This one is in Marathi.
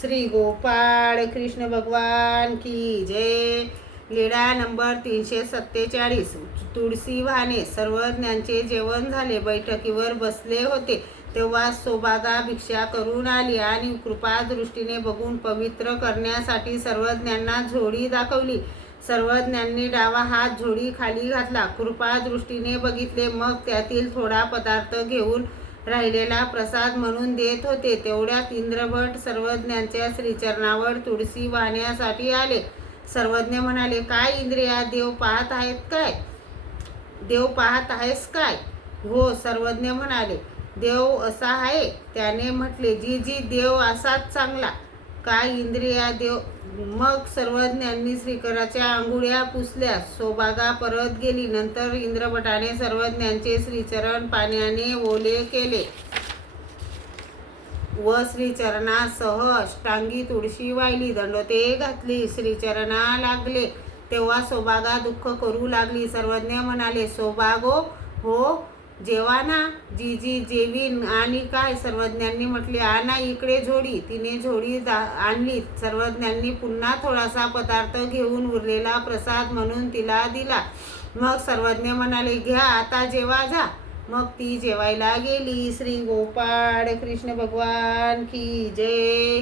श्री गोपाळ कृष्ण भगवान की जय। लीळा नंबर 347। तुळशी वाहने सर्वज्ञांचे जेवण झाले, बैठकीवर बसले होते तेव्हा सौभागा भिक्षा करून आली आणि कृपा दृष्टीने बघून पवित्र करण्यासाठी सर्वज्ञांना झोळी दाखवली। सर्वज्ञांनी डावा हात झोळी खाली घातला, कृपा दृष्टीने बघितले, मग त्यातील थोडा पदार्थ घेऊन राहिलेला प्रसाद म्हणून देत होते। तेवढ्यात इंद्रभट सर्वज्ञांच्या श्रीचरणावर तुळशी वाहण्यासाठी आले। सर्वज्ञ म्हणाले, काय इंद्रिया, देव पाहत आहेत काय? देव पाहत आहेस काय? हो, सर्वज्ञ म्हणाले, देव असा आहे? त्याने म्हटले, जी जी, देव असाच चांगला। काय इंद्रिया, देव? मग सर्वज्ञांनी श्रीकराच्या अंघोळ्या पुसल्या, सौभागा परत गेली। नंतर इंद्रभटाने सर्वज्ञांचे श्रीचरण पाण्याने ओले केले व श्रीचरणासह अष्टांगी तुळशी वाहिली, दंडोते घातली, श्रीचरणा लागले। तेव्हा सौभागा दुःख करू लागली। सर्वज्ञ म्हणाले, सौभागो, हो जेवा ना। जी जेवीन। आणि काय? सर्वज्ञांनी म्हटले, आणा इकडे झोळी। तिने झोळी आणली। सर्वज्ञांनी पुन्हा थोडासा पदार्थ घेऊन उरलेला प्रसाद म्हणून तिला दिला। मग सर्वज्ञ म्हणाले, घ्या आता जेवा जा। मग ती जेवायला गेली। श्री गोपाळ कृष्ण भगवान की जय।